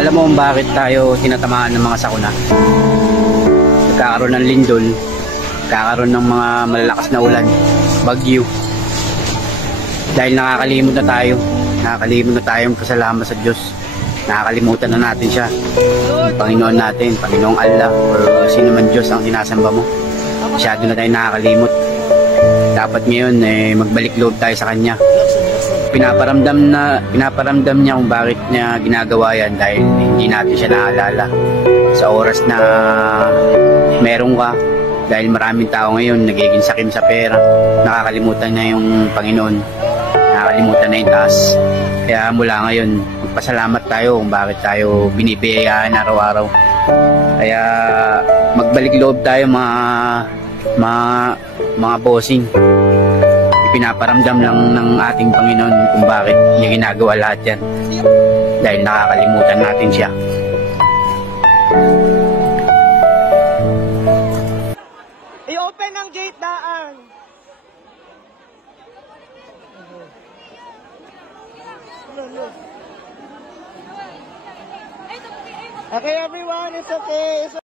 Alam mo kung bakit tayo tinatamaan ng mga sakuna? Nagkakaroon ng lindol, nagkakaroon ng mga malalakas na ulan, bagyo. Dahil nakakalimot na tayo. Nakakalimot na tayong pasalamat sa Diyos. Nakakalimutan na natin siya. Ang Panginoon natin, Panginoong Allah, o sino man Diyos ang sinasamba mo. Masyado na tayo nakakalimot. Dapat ngayon magbalik loob tayo sa Kanya. Pinaparamdam niya kung bakit niya ginagawa yan dahil hindi natin siya naalala. Sa oras na meron ka, dahil maraming tao ngayon nagiging sakim sa pera, nakakalimutan na yung Panginoon, nakakalimutan na yung taas. Kaya mula ngayon, magpasalamat tayo kung bakit tayo binibiyayaan araw-araw. Kaya magbalik loob tayo mga bossing. Pinaparamdam lang ng ating Panginoon kung bakit niya ginagawa lahat yan. Dahil nakakalimutan natin siya. I-open ang gate daan. Okay everyone, it's okay.